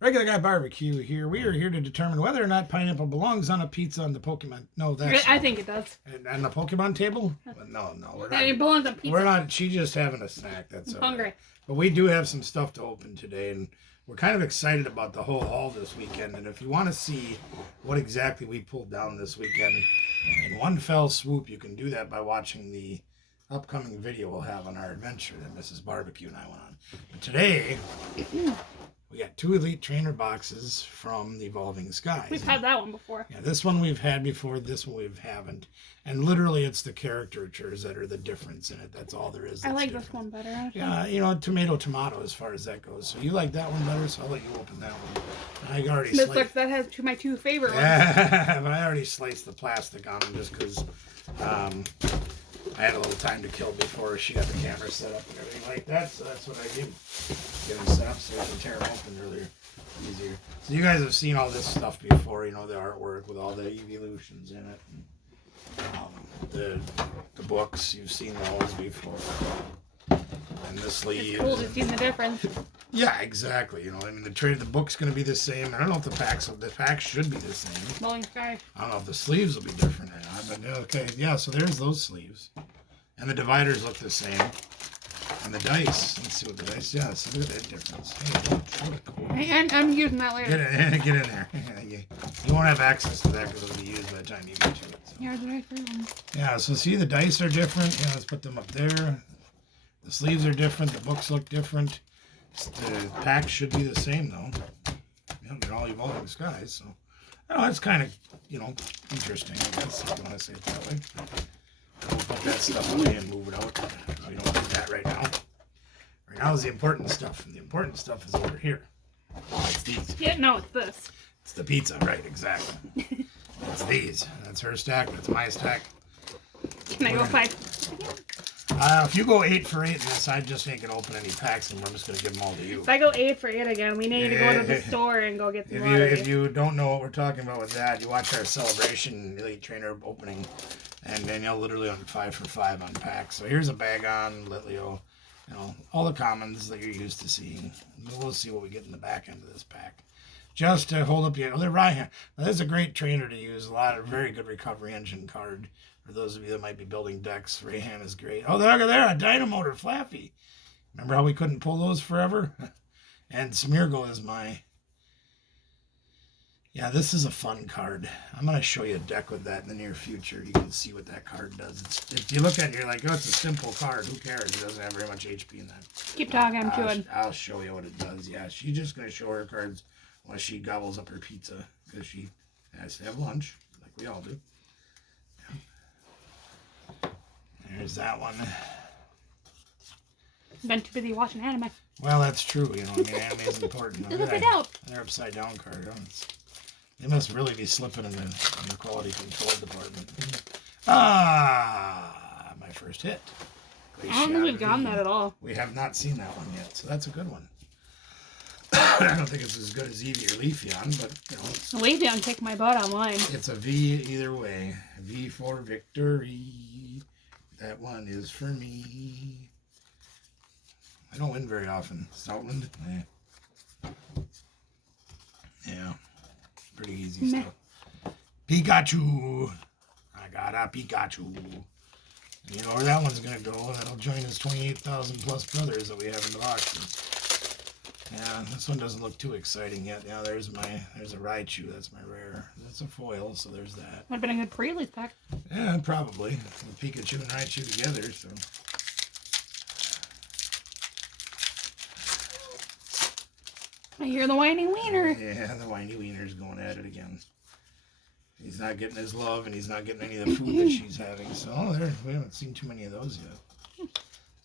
Regular Guy Barbecue here. We are here to determine whether or not pineapple belongs on a pizza on the Pokemon. No, that's... I think it does. On the Pokemon table? No, we're not. It belongs on pizza. We're not. She's just having a snack. That's all hungry. Right. But we do have some stuff to open today, and we're kind of excited about the whole haul this weekend. And if you want to see what exactly we pulled down this weekend in one fell swoop, you can do that by watching the upcoming video we'll have on our adventure that Mrs. Barbecue and I went on. But today... we got 2 Elite Trainer boxes from the Evolving Skies. We've had that one before. Yeah, this one we've had before. This one we haven't. And literally, it's the caricatures that are the difference in it. That's all there is. I like this one better. Actually. Yeah, you know, tomato as far as that goes. So you like that one better, so I'll let you open that one. I already sliced. That has my 2 favorite ones. Yeah, but I already sliced the plastic on them just because I had a little time to kill before she got the camera set up and everything like that. So that's what I did. Get them set up so I can tear them open earlier, easier. So you guys have seen all this stuff before, you know, the artwork with all the evolutions in it. And, the books, you've seen those before. And the sleeves. It's cool to see the difference. Yeah, exactly. You know, I mean, the book's going to be the same. I don't know if the packs should be the same. Evolving Sky. I don't know if the sleeves will be different or not, but okay, yeah. So there's those sleeves, and the dividers look the same, and the dice. Let's see what the dice. Yeah, so look at that difference. Hey, cool. And I'm using that later. Get in there. You won't have access to that because it'll be used by the time you get to it. So. Yeah, the dice are on. Yeah. So see, the dice are different. Yeah, let's put them up there. The sleeves are different. The books look different. The packs should be the same though. You know, they're all Evolving Skies, so I know it's kind of, you know, interesting, I guess, if you want to say it that way. We'll put that stuff away and move it out. We don't do that right now. Right now is the important stuff, and the important stuff is over here. It's these. Yeah, no, it's this. It's the pizza, right? Exactly. It's these. That's her stack. That's my stack. Can I go 5? If you go 8 for 8 in this, I just ain't gonna open any packs, and we're just gonna give them all to you. If I go 8 for 8 again, we need to go to the store and go get some more. If you don't know what we're talking about with that, you watch our Celebration Elite Trainer opening, and Danielle literally on 5 for 5 on packs. So here's a bag on Litleo, you know, all the commons that you're used to seeing. We'll see what we get in the back end of this pack. Just to hold up the other right hand. Now, this is a great trainer to use. A lot of very good recovery engine card. For those of you that might be building decks, Rayhan is great. Oh, look at there, a Dynamotor Flappy. Remember how we couldn't pull those forever? And Smeargle is my... Yeah, this is a fun card. I'm going to show you a deck with that in the near future. You can see what that card does. If you look at it, you're like, oh, it's a simple card. Who cares? It doesn't have very much HP in that. Keep talking, I'm chewing. I'll show you what it does. Yeah, she's just going to show her cards while she gobbles up her pizza because she has to have lunch, like we all do. There's that one. Been too busy watching anime. Well, that's true. You know, I mean, anime is important. Look at that. They're upside down card. They must really be slipping in the quality control department. My first hit. I don't think we've gotten that at all. We have not seen that one yet, so that's a good one. I don't think it's as good as Eevee or Leafeon, but you know. Leafeon kicked my butt online. It's a V either way. V for victory. That one is for me. I don't win very often. Stoutland? Yeah. Pretty easy stuff. Pikachu! I got a Pikachu. And you know where that one's going to go? That'll join his 28,000 plus brothers that we have in the boxes. Yeah, this one doesn't look too exciting yet. Yeah, there's a Raichu. That's my rare. That's a foil, so there's that. Would have been a good pre-release pack. Yeah, probably. With Pikachu and Raichu together, so. I hear the whiny wiener. Yeah, the whiny wiener's going at it again. He's not getting his love, and he's not getting any of the food that she's having. So, we haven't seen too many of those yet.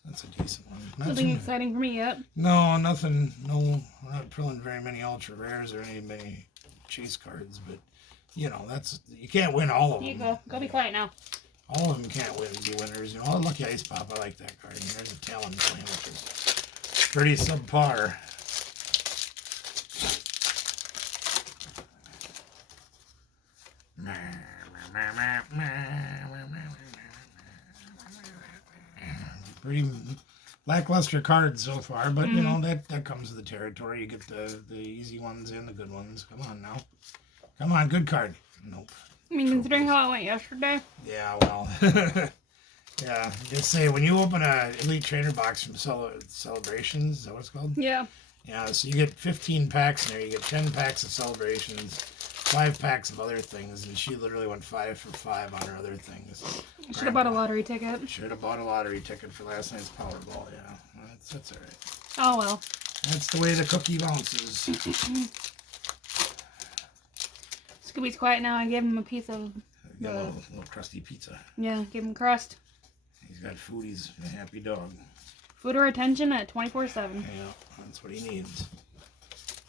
That's a decent one. Nothing exciting for me yet. No, nothing. No, we're not pulling very many ultra rares or many chase cards, but you know, you can't win all of them. Here you go. Go be quiet now. All of them can't be winners. You know, oh, Lucky Ice Pop, I like that card. And there's a Talon Flame, which is pretty subpar. lackluster cards so far, but you know that comes with the territory. You get the easy ones and the good ones. Come on now, come on, good card. Nope. I mean, considering how it went yesterday. Yeah, well, yeah. Just say when you open a Elite Trainer box from Celebrations, is that what it's called? Yeah. Yeah, so you get 15 packs in there. You get 10 packs of Celebrations, 5 packs of other things, and she literally went 5 for 5 on her other things. Should have bought a lottery ticket. Should have bought a lottery ticket for last night's Powerball, yeah. That's all right. Oh, well. That's the way the cookie bounces. Scooby's quiet now. I gave him a piece of... Got a little crusty pizza. Yeah, gave him crust. He's got food. He's a happy dog. Food or attention at 24/7. Yeah, that's what he needs.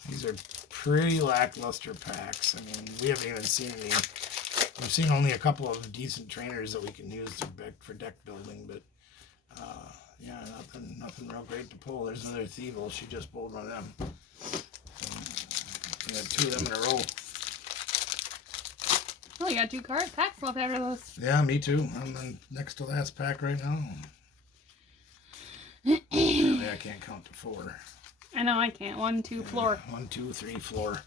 These are pretty lackluster packs. I mean, we haven't even seen any. We've seen only a couple of decent trainers that we can use for deck building, but yeah, nothing real great to pull. There's another Thievel. She just pulled one of them. We got 2 of them in a row. Oh, you got 2 packs left after those. Yeah, me too. I'm the next to last pack right now. Apparently I can't count to 4. I know, I can't. 1, 2, floor. 1, 2, 3, floor.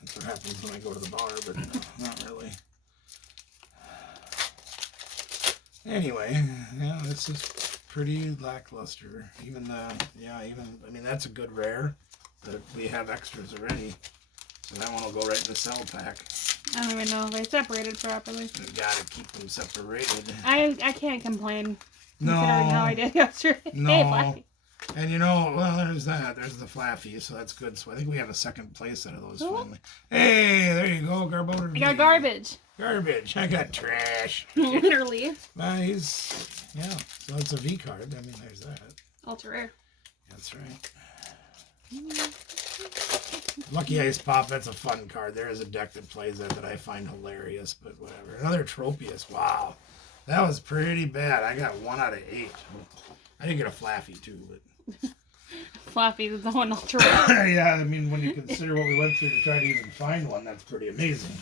That's what happens when I go to the bar, but no, not really. Anyway, yeah, this is pretty lackluster. Even I mean, that's a good rare, but we have extras already. So that one will go right in the cell pack. I don't even know if they separated properly. You gotta keep them separated. I can't complain. No. Considering how I did yesterday. No. And you know, well, there's that. There's the Flaffy, so that's good. So I think we have a second place out of those finally. Hey, there you go, Garboder. I got garbage. Garbage. I got trash. Literally. Nice. Yeah. So it's a V card. I mean, there's that. Ultra rare. That's right. Lucky Ice Pop, that's a fun card. There is a deck that plays that I find hilarious, but whatever. Another Tropius. Wow. That was pretty bad. I got 1 out of 8. I didn't get a Flaffy, too, but... Flaffy is the one ultra rare. Yeah, I mean, when you consider what we went through to try to even find one, that's pretty amazing.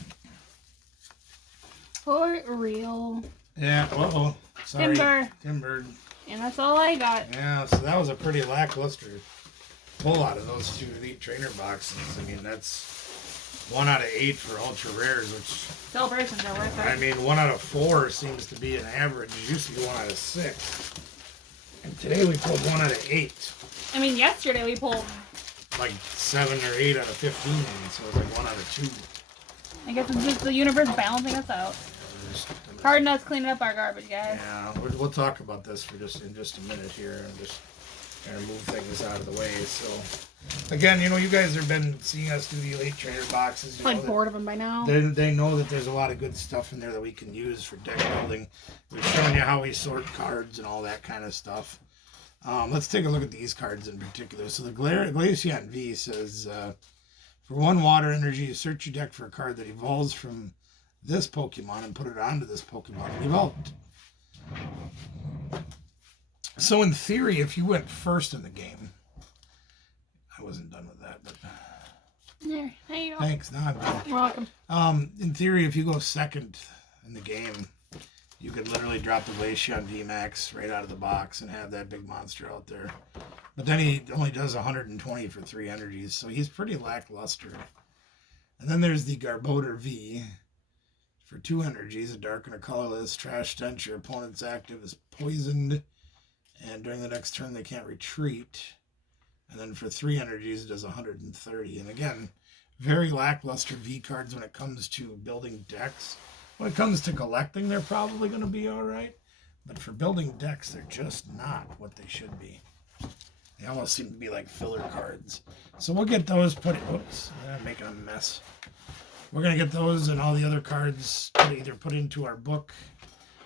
For real. Yeah, uh-oh. Sorry. Timber. And that's all I got. Yeah, so that was a pretty lackluster pull out of those 2 Elite Trainer boxes. I mean, that's 1 out of 8 for ultra rares, which... Celebrations are worth it. I mean, 1 out of 4 seems to be an average. It used to be 1 out of 6. And today we pulled 1 out of 8. I mean, yesterday we pulled... Like 7 or 8 out of 15, so it was like 1 out of 2. I guess it's just the universe balancing us out. Card nuts cleaning up our garbage, guys. Yeah, we'll talk about this in just a minute here, and just kind of move things out of the way. So, again, you know, you guys have been seeing us do the Elite Trainer boxes. You Like bored of them by now. They know that there's a lot of good stuff in there that we can use for deck building. We've shown you how we sort cards and all that kind of stuff. Let's take a look at these cards in particular. So the Glaceon V says, for 1 water energy, search your deck for a card that evolves from this Pokemon and put it onto this Pokemon evolved. So in theory, if you went first in the game, I wasn't done with that, but There you go. thanks. No, I'm done. You're welcome. In theory, if you go second in the game, you could literally drop the Glaceon VMAX right out of the box and have that big monster out there. But then he only does 120 for 3 energies, so he's pretty lackluster. And then there's the Garboder V. For 2 energies, a dark and a colorless, trash stench. Your opponent's active is poisoned, and during the next turn they can't retreat. And then for 3 energies, it does 130. And again, very lackluster V cards when it comes to building decks. When it comes to collecting, they're probably going to be all right. But for building decks, they're just not what they should be. They almost seem to be like filler cards. So we'll get those put... Oops, I'm making a mess. We're going to get those and all the other cards either put into our book.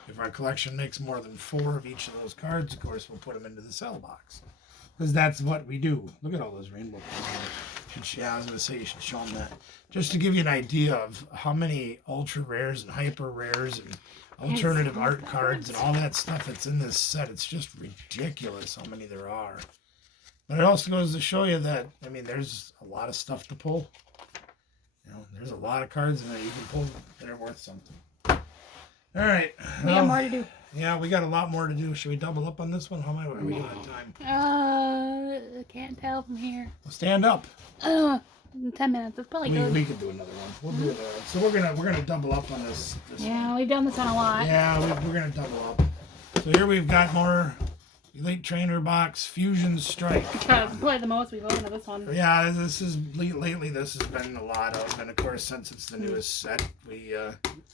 If our collection makes more than 4 of each of those cards, of course, we'll put them into the sell box. Because that's what we do. Look at all those rainbow cards. Yeah, I was going to say you should show them that. Just to give you an idea of how many ultra rares and hyper rares and alternative art cards and all that stuff that's in this set. It's just ridiculous how many there are. But it also goes to show you that, I mean, there's a lot of stuff to pull. You know, there's a lot of cards in there you can pull that are worth something. All right. We got more to do. Yeah, we got a lot more to do. Should we double up on this one? How am I? Are we doing on time? Can't tell from here. Well, stand up. 10 minutes. That's probably good. We could do another one. We'll do another one. So we're gonna double up on this Yeah, one. we've done this one a lot. Yeah, we're gonna double up. So here we've got more Elite Trainer Box Fusion Strike. That's probably the most we've opened of this one. Yeah, this is lately. This has been a lot of, and of course, since it's the newest set, we.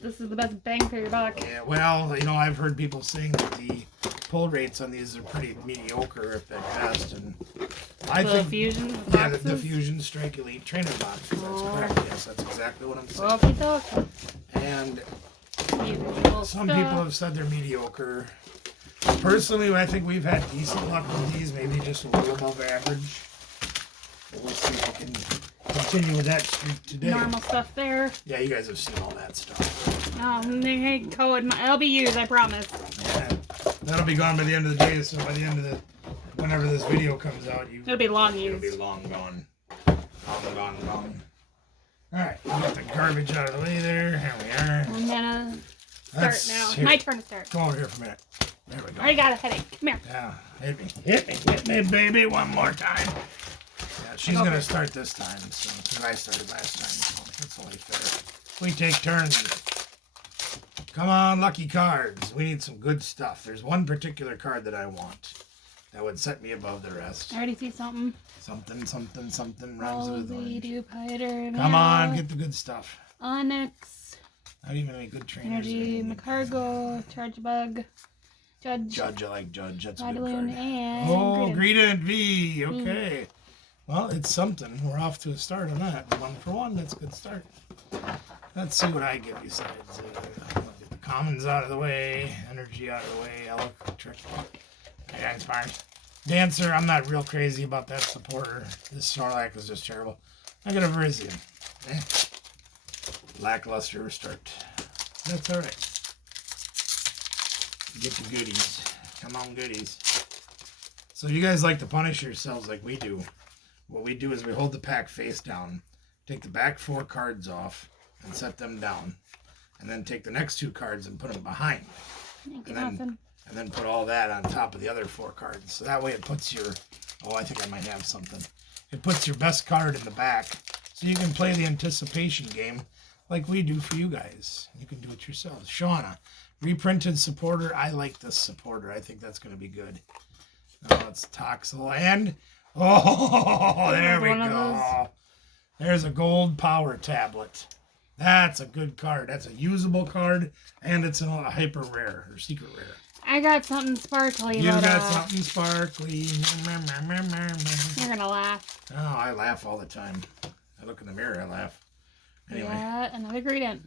This is the best bang for your buck. Yeah, well, I've heard people saying that the pull rates on these are pretty mediocre if at best, and I think Fusion the Fusion Strike Elite Trainer Box. That's correct. Yes, that's exactly what I'm saying. Okay. And some people have said they're mediocre. Personally, I think we've had decent luck with these, maybe just a little above average. But we'll see if we can continue with that streak today. Normal stuff there. Yeah, you guys have seen all that stuff. Hey, code. It'll be used, I promise. Yeah, that'll be gone by the end of the day, so by the end of whenever this video comes out, it'll be long used. It'll be long gone. Long gone. Alright, we got the garbage out of the way there. Here we are. I'm gonna start now. Here. My turn to start. Go over here for a minute. There we go. I already got a headache. Come here. Yeah, hit me, baby, one more time. Yeah, she's gonna start this time, so because I started last time, so that's only fair. We take turns. Come on, lucky cards. We need some good stuff. There's one particular card that I want that would set me above the rest. I already see something. Something rhymes with orange. Come Come on, get the good stuff. Onyx. Not even any good trainers. Energy, Macargo, Charge Bug, Judge, I like Judge. That's a good Balloon, card. and Oh, Greedent V. Okay. Well, it's something. We're off to a start on that. 1 for 1. That's a good start. Let's see what I get besides. Get the commons out of the way. Energy out of the way. Electric. Yeah, inspires. Dancer. I'm not real crazy about that supporter. This Snorlax is just terrible. I got a Virizion. Lackluster start. That's alright. Get the goodies. Come on, goodies. So you guys like to punish yourselves like we do. What we do is we hold the pack face down, take the back 4 cards off, and set them down. And then take the next 2 cards and put them behind. And then put all that on top of the other 4 cards. So that way it puts your... Oh, I think I might have something. It puts your best card in the back. So you can play the anticipation game like we do for you guys. You can do it yourselves. Shauna. Reprinted supporter. I like this supporter. I think that's going to be good. Oh, it's Toxel. And... Oh, there we go. There's a gold power tablet. That's a good card. That's a usable card. And it's a hyper rare or secret rare. I got something sparkly. You got something sparkly. You're going to laugh. Oh, I laugh all the time. I look in the mirror, I laugh. Anyway. Yeah, another Greedent.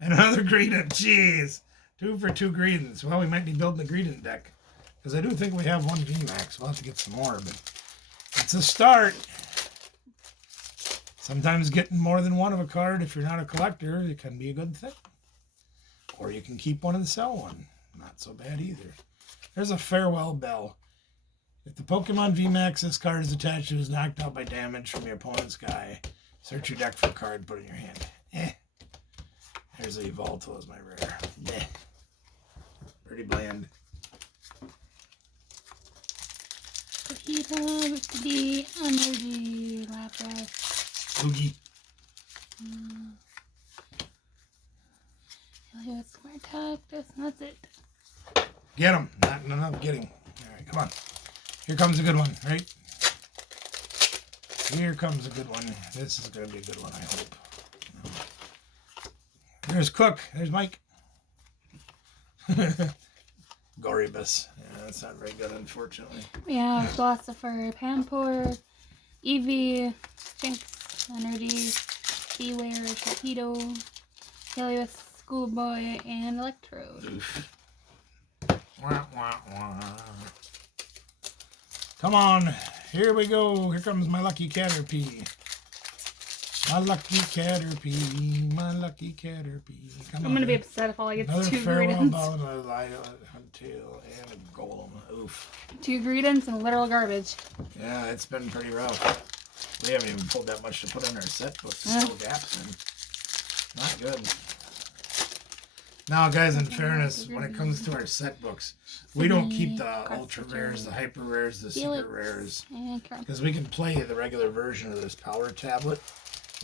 Another Greedent. Jeez. 2 for 2 Greedents. Well, we might be building a Greedent deck. Because I do think we have 1 VMAX. We'll have to get some more, but it's a start. Sometimes getting more than one of a card, if you're not a collector, it can be a good thing. Or you can keep one and sell one. Not so bad either. There's a Farewell Bell. If the Pokemon VMAX this card is attached to is knocked out by damage from your opponent's guy, search your deck for a card, put it in your hand. There's a Yveltal as my rare. Pretty bland. Fajita with the Energy, Lapras. Oogie. Smart Cactus, and that's it. Get him. Not enough getting. All right, come on. Here comes a good one, right? Here comes a good one. This is going to be a good one, I hope. There's Cook. There's Mike. Goribus. Yeah, that's not very good, unfortunately. Yeah, Philosopher, Pampor, Eevee, Jinx, Energy, Beware, Torpedo, Helios, Schoolboy, and Electrode. Oof. Wah, wah, wah. Come on. Here we go. Here comes my lucky Caterpie. My lucky Caterpie. My lucky Caterpie. Come I'm going to be upset if all I get another 2 Farewell Greedents. Bell and a Huntail and a Golem. Oof. 2 Greedents and literal garbage. Yeah, it's been pretty rough. We haven't even pulled that much to put in our set book. There's still gaps in. Not good. Now, guys, in fairness, when it comes to our set books, we don't keep the ultra rares, the hyper rares, the secret rares, because we can play the regular version of this power tablet.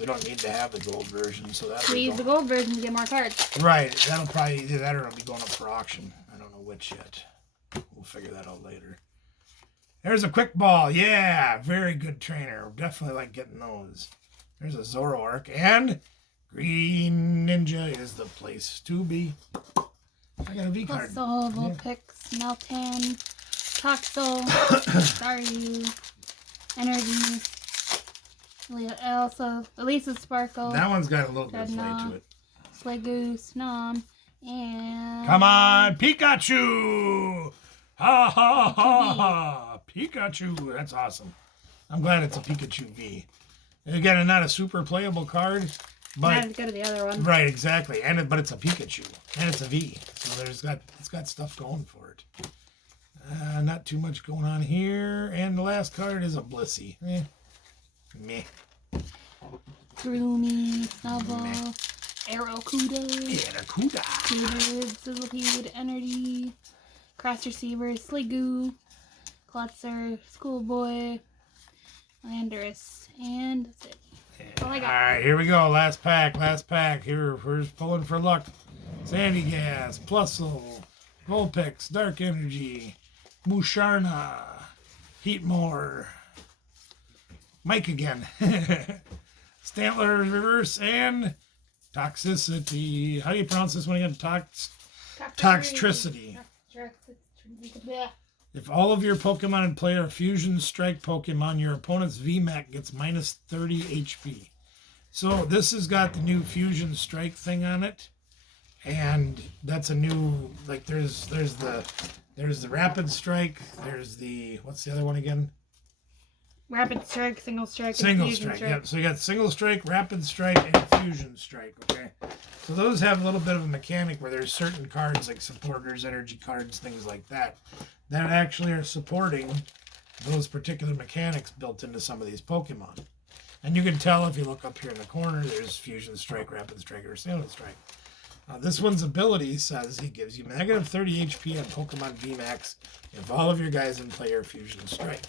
We don't need to have the gold version, so that. We use the gold version to get more cards. Right, that'll probably either that or it'll be going up for auction. I don't know which yet. We'll figure that out later. There's a quick ball, yeah, very good trainer. Definitely like getting those. There's a Zoroark and. Green Ninja is the place to be. I got a V card. Vulpix, Meltan, Toxel, Staryu, Energy, Elisa Sparkle. That one's got a little bit of play to it. Sliggoo, Snom, and... Come on, Pikachu! Ha ha ha ha! Pikachu! That's awesome. I'm glad it's a Pikachu V. Again, not a super playable card. But, not as good as the other one. Right, exactly. But it's a Pikachu. And it's a V. So it's got stuff going for it. Not too much going on here. And the last card is a Blissey. Meh. Gloomy, Snubbull, Aerocuda, Sizzlipede, Energy, Cross Receiver, Sliggoo, Klutzer, Schoolboy, Landorus, and that's it. All right, here we go. Last pack. Here, we're pulling for luck. Sandy Gas, Plusle, Vulpix, Dark Energy, Musharna, Heatmore, Mike again, Stantler Reverse, and Toxicity. How do you pronounce this one again? Toxtricity. If all of your Pokemon play are Fusion Strike Pokemon, your opponent's VMAX gets minus 30 HP. So this has got the new Fusion Strike thing on it, and that's a new, like there's the Rapid Strike, there's the, what's the other one again? Rapid Strike, Single Strike, Single Strike. Yep. So you got Single Strike, Rapid Strike, and Fusion Strike. Okay. So those have a little bit of a mechanic where there's certain cards like supporters, energy cards, things like that actually are supporting those particular mechanics built into some of these Pokemon. And you can tell if you look up here in the corner, there's Fusion Strike, Rapid Strike, or Single Strike. This one's ability says he gives you negative 30 HP on Pokemon VMAX if all of your guys in play are Fusion Strike.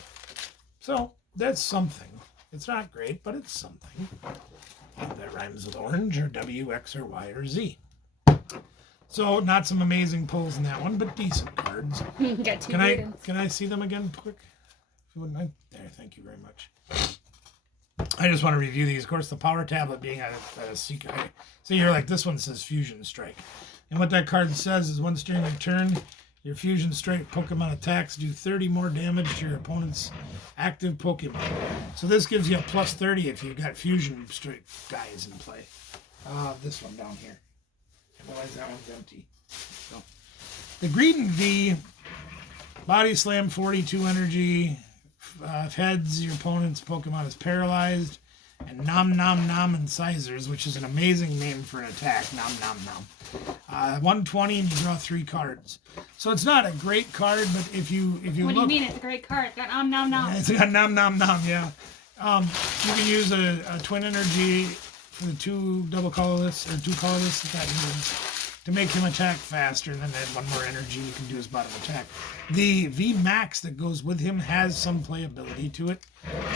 So that's something. It's not great, but it's something. That rhymes with orange or W, X, or Y, or Z. So not some amazing pulls in that one, but decent cards. Can I see them again quick? If you wouldn't mind. There, thank you very much. I just want to review these. Of course, the power tablet being a secret. So you're like, this one says Fusion Strike. And what that card says is once during your turn, your Fusion Strike Pokemon attacks do 30 more damage to your opponent's active Pokemon. So this gives you a plus 30 if you've got Fusion Strike guys in play. This one down here. Otherwise, that one's empty. So, the Greedent V, Body Slam 42 energy. If heads, your opponent's Pokemon is paralyzed. And Nom Nom Nom Incisors, which is an amazing name for an attack. Nom Nom Nom. 120 and you draw 3 cards. So it's not a great card, but if you what look... What do you mean it's a great card? It's got Nom Nom Nom. It's got Nom Nom Nom, yeah. You can use a Twin Energy for the 2 double colorless, or 2 colorless to make him attack faster, and then add 1 more energy you can do his bottom attack. The VMAX that goes with him has some playability to it.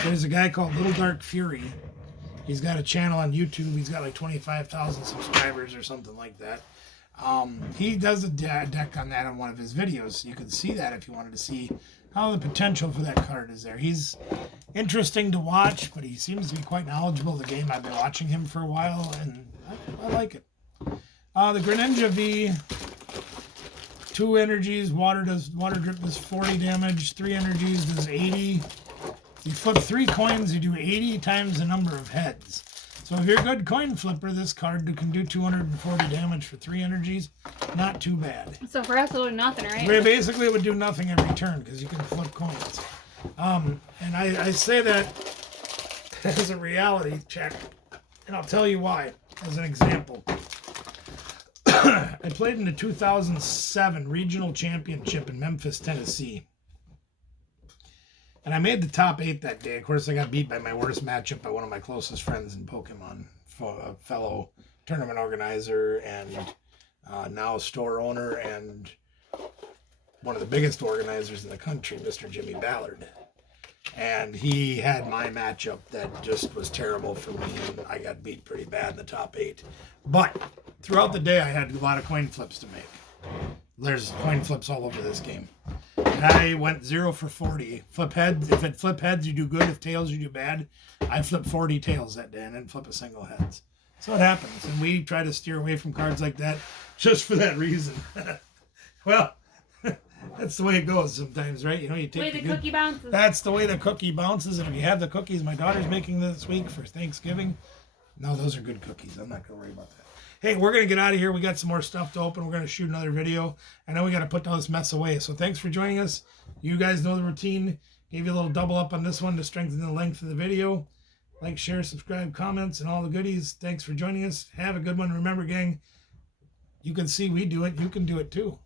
There's a guy called Little Dark Fury. He's got a channel on YouTube. He's got like 25,000 subscribers or something like that. He does a deck on that on one of his videos. So you can see that if you wanted to see how the potential for that card is there. He's interesting to watch, but he seems to be quite knowledgeable of the game. I've been watching him for a while, and I like it. The Greninja V, 2 energies, water drip does 40 damage, 3 energies does 80. You flip 3 coins, you do 80 times the number of heads. So if you're a good coin flipper, this card can do 240 damage for 3 energies. Not too bad. So for us, it'll do nothing, right? Basically, it would do nothing every turn because you can flip coins. And I say that as a reality check, and I'll tell you why, as an example. I played in the 2007 Regional Championship in Memphis, Tennessee. And I made the top 8 that day. Of course, I got beat by my worst matchup by one of my closest friends in Pokemon, a fellow tournament organizer and now store owner and one of the biggest organizers in the country, Mr. Jimmy Ballard. And he had my matchup that just was terrible for me, and I got beat pretty bad in the top 8. But throughout the day, I had a lot of coin flips to make. There's coin flips all over this game. And I went 0 for 40. Flip heads. If it flip heads, you do good. If tails, you do bad. I flipped 40 tails that day and didn't flip a single heads. So it happens. And we try to steer away from cards like that just for that reason. Well, that's the way it goes sometimes, right? You know, you take the cookie bounces. That's the way the cookie bounces. And if you have the cookies my daughter's making this week for Thanksgiving, no, those are good cookies. I'm not going to worry about that. Hey, we're going to get out of here. We got some more stuff to open. We're going to shoot another video. And then we got to put all this mess away. So thanks for joining us. You guys know the routine. Gave you a little double up on this one to strengthen the length of the video. Like, share, subscribe, comments, and all the goodies. Thanks for joining us. Have a good one. Remember, gang, you can see we do it. You can do it too.